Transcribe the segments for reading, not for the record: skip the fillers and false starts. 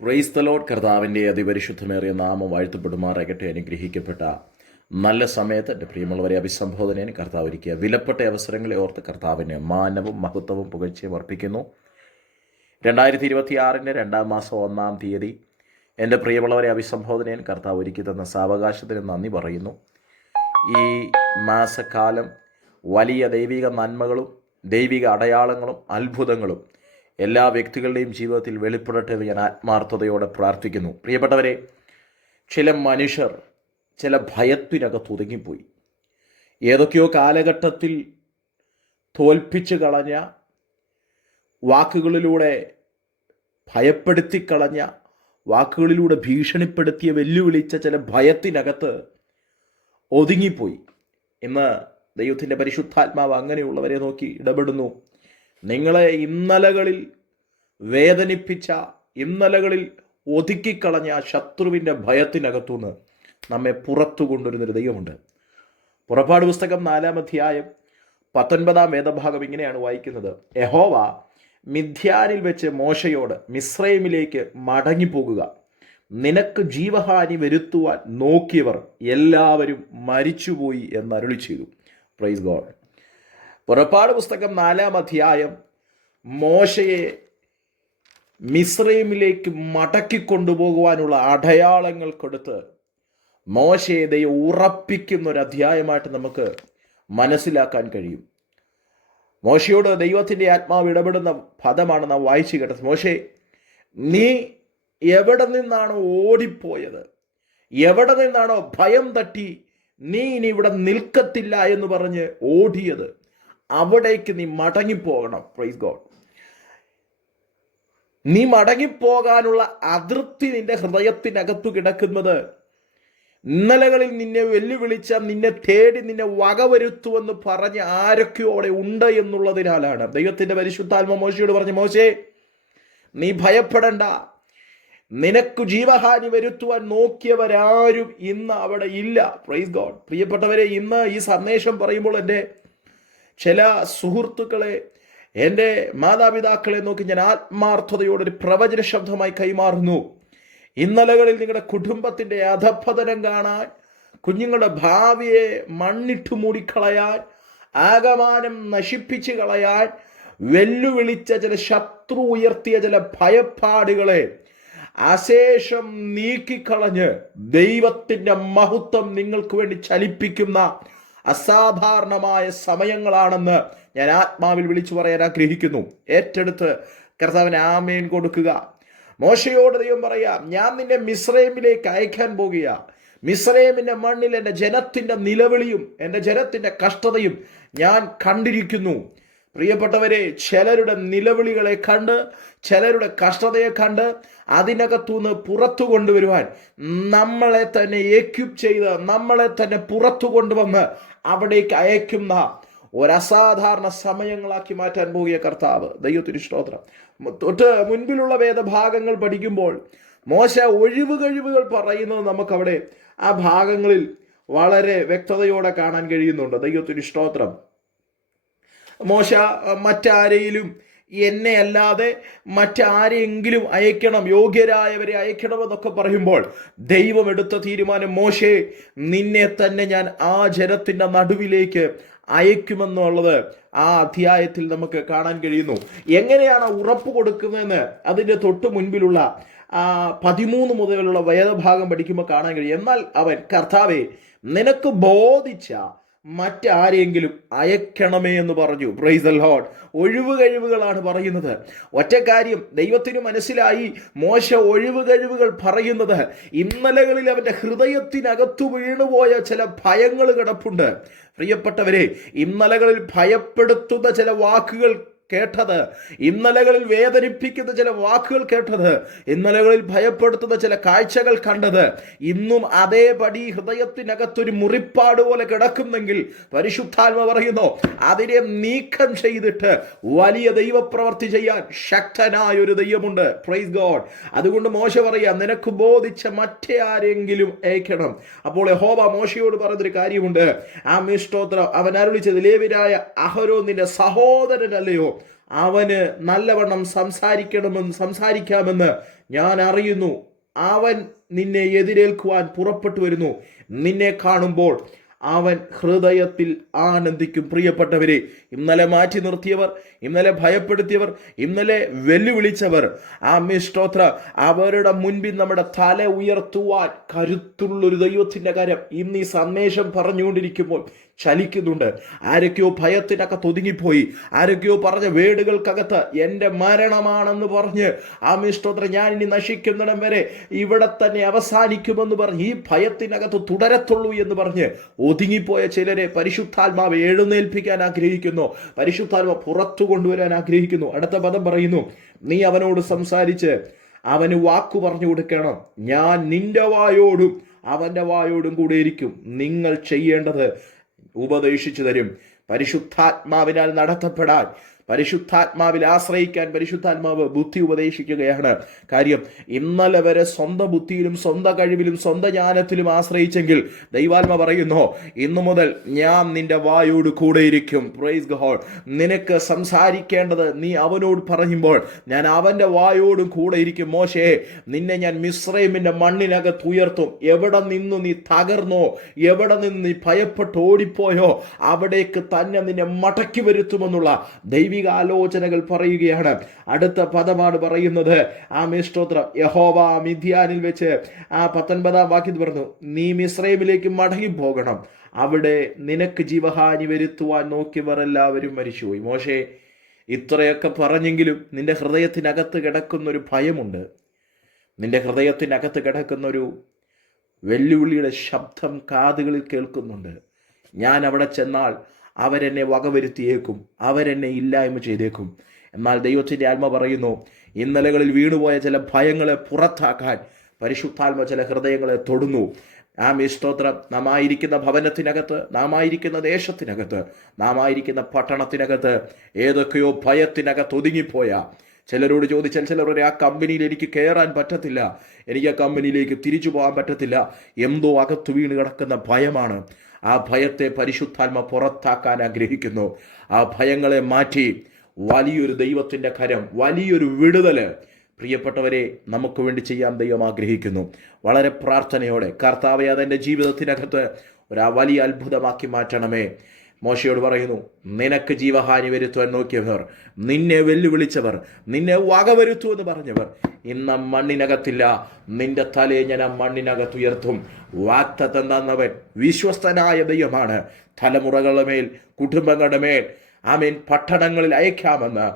Praise the Lord. കർത്താവിൻ്റെ അതിപരിശുദ്ധമേറിയ നാമം വാഴ്ത്തപ്പെടുമാറാകട്ടെ. അനുഗ്രഹിക്കപ്പെട്ട നല്ല സമയത്ത് എൻ്റെ പ്രിയമുള്ളവരെ അഭിസംബോധനയും കർത്താവ് ഒരുക്കിയ വിലപ്പെട്ട അവസരങ്ങളെ ഓർത്ത് കർത്താവിന് മാനവും മഹത്വവും പുകഴ്ചയും അർപ്പിക്കുന്നു. 2026 2 മാസം 1 തീയതി എൻ്റെ പ്രിയമുള്ളവരെ അഭിസംബോധനയും കർത്താവ് ഒരുക്കി തന്ന സാവകാശത്തിന് നന്ദി പറയുന്നു. ഈ മാസക്കാലം വലിയ ദൈവിക നന്മകളും ദൈവിക അടയാളങ്ങളും അത്ഭുതങ്ങളും എല്ലാ വ്യക്തികളുടെയും ജീവിതത്തിൽ വെളിപ്പെടട്ടെ എന്ന് ഞാൻ ആത്മാർത്ഥതയോടെ പ്രാർത്ഥിക്കുന്നു. പ്രിയപ്പെട്ടവരെ, ചില മനുഷ്യർ ചില ഭയത്തിനകത്ത് ഒതുങ്ങിപ്പോയി. ഏതൊക്കെയോ കാലഘട്ടത്തിൽ തോൽപ്പിച്ച് കളഞ്ഞ, വാക്കുകളിലൂടെ ഭയപ്പെടുത്തിക്കളഞ്ഞ, വാക്കുകളിലൂടെ ഭീഷണിപ്പെടുത്തിയ, വെല്ലുവിളിച്ച ചില ഭയത്തിനകത്ത് ഒതുങ്ങിപ്പോയി. ഇന്ന് ദൈവത്തിൻ്റെ പരിശുദ്ധാത്മാവ് അങ്ങനെയുള്ളവരെ നോക്കി ഇടപെടുന്നു. നിങ്ങളെ ഇന്നലകളിൽ വേദനിപ്പിച്ച, ഇന്നലകളിൽ ഒതുക്കിക്കളഞ്ഞ ശത്രുവിൻ്റെ ഭയത്തിനകത്തുനിന്ന് നമ്മെ പുറത്തു കൊണ്ടുവരുന്നൊരു ദൈവമുണ്ട്. പുറപ്പാട് പുസ്തകം 4 അധ്യായം 19 വേദഭാഗം ഇങ്ങനെയാണ് വായിക്കുന്നത്. യഹോവ മിദ്യാനിൽ വെച്ച് മോശയോട്, മിസ്രൈമിലേക്ക് മടങ്ങിപ്പോകുക, നിനക്ക് ജീവഹാനി വരുത്തുവാൻ നോക്കിയവർ എല്ലാവരും മരിച്ചുപോയി എന്ന് അരുളി ചെയ്തു. Praise God. പുറപ്പാട് പുസ്തകം 4 അധ്യായം മോശയെ മിസ്രൈമിലേക്ക് മടക്കിക്കൊണ്ടുപോകുവാനുള്ള അടയാളങ്ങൾ കൊടുത്ത് മോശയെ ദൈവം ഉറപ്പിക്കുന്ന ഒരു അധ്യായമായിട്ട് നമുക്ക് മനസ്സിലാക്കാൻ കഴിയും. മോശയോട് ദൈവത്തിൻ്റെ ആത്മാവ് ഇടപെടുന്ന പദമാണ് നാം വായിച്ചു കേട്ടത്. മോശേ, നീ എവിടെ നിന്നാണോ ഓടിപ്പോയത്, എവിടെ നിന്നാണോ ഭയം തട്ടി നീ ഇനി ഇവിടെ നിൽക്കത്തില്ല എന്ന് പറഞ്ഞ് ഓടിയത്, അവിടേക്ക് നീ മടങ്ങിപ്പോകണം. Praise God. നീ മടങ്ങിപ്പോകാനുള്ള അതിർത്തി നിന്റെ ഹൃദയത്തിനകത്തു കിടക്കുന്നത് ഇന്നലകളിൽ നിന്നെ വെല്ലുവിളിച്ച, നിന്നെ തേടി നിന്നെ വകവരുത്തുമെന്ന് പറഞ്ഞ് ആരൊക്കെയോ അവിടെ ഉണ്ട് എന്നുള്ളതിനാലാണ്. ദൈവത്തിൻ്റെ പരിശുദ്ധാത്മ മോശയോട് പറഞ്ഞു, മോശേ, നീ ഭയപ്പെടണ്ട, നിനക്ക് ജീവഹാനി വരുത്തുവാൻ നോക്കിയവരാരും ഇന്ന് അവിടെ ഇല്ല. Praise God. പ്രിയപ്പെട്ടവരെ, ഇന്ന് ഈ സന്ദേശം പറയുമ്പോൾ എൻ്റെ ചില സുഹൃത്തുക്കളെ, എൻ്റെ മാതാപിതാക്കളെ നോക്കി ഞാൻ ആത്മാർത്ഥതയോടൊരു പ്രവചന ശബ്ദമായി കൈമാറുന്നു. ഇന്നലകളിൽ നിങ്ങളുടെ കുടുംബത്തിൻ്റെ അധപ്പതനം കാണാൻ, കുഞ്ഞുങ്ങളുടെ ഭാവിയെ മണ്ണിട്ടു മൂടിക്കളയാൻ, ആകമാനം നശിപ്പിച്ച് കളയാൻ വെല്ലുവിളിച്ച ചില ശത്രു ഉയർത്തിയ ചില ഭയപ്പാടുകളെ അശേഷം നീക്കിക്കളഞ്ഞ് ദൈവത്തിൻ്റെ മഹത്വം നിങ്ങൾക്ക് വേണ്ടി ചലിപ്പിക്കുന്ന അസാധാരണമായ സമയങ്ങളാണെന്ന് ഞാൻ ആത്മാവിൽ വിളിച്ചു പറയാൻ ആഗ്രഹിക്കുന്നു. ഏറ്റെടുത്ത് കർത്താവിന് ആമേൻ കൊടുക്കുക. മോശയോട് ദൈവം പറയാം, ഞാൻ നിന്നെ മിസ്രൈമിലേക്ക് അയക്കാൻ പോകുക. മിസ്രൈമിൻ്റെ മണ്ണിൽ എൻ്റെ ജനത്തിൻ്റെ നിലവിളിയും എൻ്റെ ജനത്തിൻ്റെ കഷ്ടതയും ഞാൻ കണ്ടിരിക്കുന്നു. പ്രിയപ്പെട്ടവരെ, ചിലരുടെ നിലവിളികളെ കണ്ട്, ചിലരുടെ കഷ്ടതയെ കണ്ട് അതിനകത്തുനിന്ന് പുറത്തു കൊണ്ടുവരുവാൻ നമ്മളെ തന്നെ എക്വിപ്പ് ചെയ്ത്, നമ്മളെ തന്നെ പുറത്തു കൊണ്ടുവന്ന് അവിടേക്ക് അയക്കുന്ന ഒരസാധാരണ സമയങ്ങളാക്കി മാറ്റാൻ പോകിയ കർത്താവ്. ദൈവത്തിന് സ്തോത്രം. തൊട്ട് മുൻപിലുള്ള വേദഭാഗങ്ങൾ പഠിക്കുമ്പോൾ മോശ ഒഴിവ് കഴിവുകൾ പറയുന്നത് നമുക്കവിടെ ആ ഭാഗങ്ങളിൽ വളരെ വ്യക്തതയോടെ കാണാൻ കഴിയുന്നുണ്ട്. ദൈവത്തിന് സ്തോത്രം. മോശ മറ്റാരെയും, എന്നെ അല്ലാതെ മറ്റാരെങ്കിലും അയക്കണം, യോഗ്യരായവരെ അയക്കണമെന്നൊക്കെ പറയുമ്പോൾ ദൈവം എടുത്ത തീരുമാനം, മോശേ, നിന്നെ തന്നെ ഞാൻ ആ ജനത്തിൻ്റെ നടുവിലേക്ക് അയക്കുമെന്നുള്ളത് ആ അധ്യായത്തിൽ നമുക്ക് കാണാൻ കഴിയുന്നു. എങ്ങനെയാണ് ഉറപ്പ് കൊടുക്കുന്നതെന്ന് അതിൻ്റെ തൊട്ട് മുൻപിലുള്ള 13 മുതലുള്ള വേദഭാഗം പഠിക്കുമ്പോൾ കാണാൻ കഴിയും. എന്നാൽ അവൻ, കർത്താവേ, നിനക്ക് ബോധിച്ച മറ്റാരെങ്കിലും അയക്കണമേ എന്ന് പറഞ്ഞു. Praise the Lord. ഒഴിവ് കഴിവുകളാണ് പറയുന്നത്. ഒറ്റ കാര്യം ദൈവത്തിന് മനസ്സിലായി, മോശ ഒഴിവ് കഴിവുകൾ പറയുന്നത് ഇന്നലകളിൽ അവൻ്റെ ഹൃദയത്തിനകത്തു വീണുപോയ ചില ഭയങ്ങൾ കിടപ്പുണ്ട്. പ്രിയപ്പെട്ടവരെ, ഇന്നലകളിൽ ഭയപ്പെടുത്തുന്ന ചില വാക്കുകൾ കേട്ടത്, ഇന്നലകളിൽ വേദനിപ്പിക്കുന്ന ചില വാക്കുകൾ കേട്ടത്, ഇന്നലകളിൽ ഭയപ്പെടുത്തുന്ന ചില കാഴ്ചകൾ കണ്ടത് ഇന്നും അതേപടി ഹൃദയത്തിനകത്തൊരു മുറിപ്പാട് പോലെ കിടക്കുന്നെങ്കിൽ പരിശുദ്ധാത്മ പറയുന്നു, അതിനെ നീക്കം ചെയ്തിട്ട് വലിയ ദൈവപ്രവർത്തി ചെയ്യാൻ ശക്തനായ ഒരു ദൈവമുണ്ട്. Praise God. അതുകൊണ്ട് മോശ പറയാം, നിനക്ക് ബോധിച്ച മറ്റേ ആരെങ്കിലും അയക്കണം. അപ്പോൾ യഹോവ മോശയോട് പറഞ്ഞൊരു കാര്യമുണ്ട്. ആ സ്തോത്രം. അവൻ അരുളിച്ചത്, ലേവ്യരായ അഹരോൻ നിന്റെ സഹോദരനല്ലയോ, അവന് നല്ലവണ്ണം സംസാരിക്കാമെന്ന് ഞാൻ അറിയുന്നു. അവൻ നിന്നെ എതിരേൽക്കുവാൻ പുറപ്പെട്ടു വരുന്നു. നിന്നെ കാണുമ്പോൾ അവൻ ഹൃദയത്തിൽ ആനന്ദിക്കും. പ്രിയപ്പെട്ടവരെ, ഇന്നലെ മാറ്റി നിർത്തിയവർ, ഇന്നലെ ഭയപ്പെടുത്തിയവർ, ഇന്നലെ വെല്ലുവിളിച്ചവർ, സ്തോത്ര, അവരുടെ മുൻപിൽ നമ്മുടെ തല ഉയർത്തുവാൻ കരുത്തുള്ളൊരു ദൈവത്തിൻ്റെ കാര്യം ഇന്ന് ഈ സന്ദേശം പറഞ്ഞുകൊണ്ടിരിക്കുമ്പോൾ ചലിക്കുന്നുണ്ട്. ആരൊക്കെയോ ഭയത്തിനകത്ത് ഒതുങ്ങിപ്പോയി. ആരൊക്കെയോ പറഞ്ഞ വേടുകൾക്കകത്ത് എൻ്റെ മരണമാണെന്ന് പറഞ്ഞ് സ്തോത്രം, ഞാൻ ഇനി നശിക്കുന്നിടം വരെ ഇവിടെ തന്നെ അവസാനിക്കുമെന്ന് പറഞ്ഞ് ഈ ഭയത്തിനകത്ത് തുടരത്തുള്ളൂ എന്ന് പറഞ്ഞ് ഒതുങ്ങിപ്പോയ ചിലരെ പരിശുദ്ധാത്മാവ് എഴുന്നേൽപ്പിക്കാൻ ആഗ്രഹിക്കുന്നു. പരിശുദ്ധാത്മ പുറത്തു കൊണ്ടുവരാൻ ആഗ്രഹിക്കുന്നു. അടുത്ത പദം പറയുന്നു, നീ അവനോട് സംസാരിച്ച് അവന് വാക്കു പറഞ്ഞു കൊടുക്കണം. ഞാൻ നിന്റെ വായോടും അവൻ്റെ വായോടും കൂടെ ഇരിക്കും. നിങ്ങൾ ചെയ്യേണ്ടത് ഉപദേശിച്ചു തരും. പരിശുദ്ധാത്മാവിനാൽ നടത്തപ്പെടാൻ, പരിശുദ്ധാത്മാവിൽ ആശ്രയിക്കാൻ പരിശുദ്ധാത്മാവ് ബുദ്ധി ഉപദേശിക്കുകയാണ്. കാര്യം, ഇന്നലെ വരെ സ്വന്തം ബുദ്ധിയിലും സ്വന്തം കഴിവിലും സ്വന്തം ജ്ഞാനത്തിലും ആശ്രയിച്ചെങ്കിൽ ദൈവാത്മ പറയുന്നു, ഇന്നു മുതൽ ഞാൻ നിന്റെ വായോട് കൂടെ ഇരിക്കും. Praise God. നിനക്ക് സംസാരിക്കേണ്ടത് നീ അവനോട് പറയുമ്പോൾ ഞാൻ അവൻ്റെ വായോടും കൂടെ ഇരിക്കും. മോശേ, നിന്നെ ഞാൻ മിസ്രൈമിൻ്റെ മണ്ണിനകത്ത് ഉയർത്തും. എവിടെ നിന്ന് നീ തകർന്നോ, എവിടെ നിന്ന് നീ ഭയപ്പെട്ട് ഓടിപ്പോയോ, അവിടേക്ക് തന്നെ നിന്നെ മടക്കി വരുത്തുമെന്നുള്ള ദൈവിക ആലോചനകൾ പറയുകയാണ്. അടുത്ത പദമാണ് പറയുന്നത്, സ്തോത്രം, യഹോവ മിദ്യാനിൽ വെച്ച് 19 വാക്യത്തിൽ പറഞ്ഞു, നീ മിസ്രൈമിലേക്ക് മടങ്ങി പോകണം. അവിടെ നിനക്ക് ജീവഹാനി വരുത്തുവാൻ നോക്കിയവർ എല്ലാവരും മരിച്ചുപോയി. മോശേ, ഇത്രയൊക്കെ പറഞ്ഞെങ്കിലും നിന്റെ ഹൃദയത്തിനകത്ത് കിടക്കുന്നൊരു ഭയമുണ്ട്. നിന്റെ ഹൃദയത്തിനകത്ത് കിടക്കുന്നൊരു വെല്ലുവിളിയുടെ ശബ്ദം കാതുകളിൽ കേൾക്കുന്നുണ്ട്. ഞാൻ അവിടെ ചെന്നാൽ അവരെന്നെ വകവരുത്തിയേക്കും, അവരെന്നെ ഇല്ലായ്മ ചെയ്തേക്കും. എന്നാൽ ദൈവത്തിൻ്റെ ആത്മ പറയുന്നു, ഇന്നലകളിൽ വീണുപോയ ചില ഭയങ്ങളെ പുറത്താക്കാൻ പരിശുദ്ധാത്മ ചില ഹൃദയങ്ങളെ തൊടുന്നു. സ്തോത്രം, നാം ആയിരിക്കുന്ന ഭവനത്തിനകത്ത്, നാം ആയിരിക്കുന്ന ദേശത്തിനകത്ത്, നാം ആയിരിക്കുന്ന പട്ടണത്തിനകത്ത് ഏതൊക്കെയോ ഭയത്തിനകത്ത് ഒതുങ്ങിപ്പോയ ചിലരോട് ചോദിച്ചാൽ ചിലർ ആ കമ്പനിയിൽ എനിക്ക് കയറാൻ പറ്റത്തില്ല, എനിക്ക് ആ കമ്പനിയിലേക്ക് തിരിച്ചു പോകാൻ പറ്റത്തില്ല, എന്തോ അകത്ത് വീണ് കിടക്കുന്ന ഭയമാണ്. ആ ഭയത്തെ പരിശുദ്ധാത്മ പുറത്താക്കാൻ ആഗ്രഹിക്കുന്നു. ആ ഭയങ്ങളെ മാറ്റി വലിയൊരു ദൈവത്തിൻ്റെ കരം, വലിയൊരു വിടുതൽ പ്രിയപ്പെട്ടവരെ നമുക്ക് വേണ്ടി ചെയ്യാൻ ദൈവം ആഗ്രഹിക്കുന്നു. വളരെ പ്രാർത്ഥനയോടെ, കർത്താവേ, അതെൻ്റെ ജീവിതത്തിനകത്ത് വലിയ അത്ഭുതമാക്കി മാറ്റണമേ. മോശയോട് പറയുന്നു, നിനക്ക് ജീവഹാനി വരുത്തുവാൻ നോക്കിയവർ, നിന്നെ വെല്ലുവിളിച്ചവർ, നിന്നെ വകവരുത്തുമെന്ന് പറഞ്ഞവർ ഇന്ന് മണ്ണിനകത്തില്ല. നിന്റെ തലയെ ഞാൻ ആ മണ്ണിനകത്ത് ഉയർത്തും. വാഗ്ദത്തം തന്നവൻ വിശ്വസ്തനായ ദൈവമാണ്. തലമുറകളുടെ മേൽ, കുടുംബങ്ങളുടെ മേൽ, പട്ടണങ്ങളിൽ അയക്കാമെന്ന്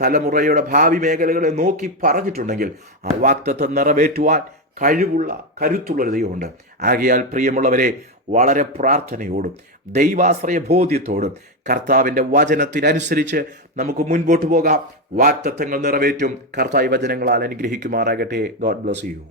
തലമുറയുടെ ഭാവി മേഖലകളെ നോക്കി പറഞ്ഞിട്ടുണ്ടെങ്കിൽ ആ വാഗ്ദത്തം നിറവേറ്റുവാൻ കഴിവുള്ള, കരുത്തുള്ളൊരു ദൈവമുണ്ട്. ആകയാൽ പ്രിയമുള്ളവരെ, വളരെ പ്രാർത്ഥനയോടും ദൈവാശ്രയ ബോധ്യത്തോടും കർത്താവിൻ്റെ വചനത്തിനനുസരിച്ച് നമുക്ക് മുൻപോട്ട് പോകാം. വാഗ്ദത്തങ്ങൾ നിറവേറ്റും. കർത്താവ് വചനങ്ങളാൽ അനുഗ്രഹിക്കുമാറാകട്ടെ. God bless you.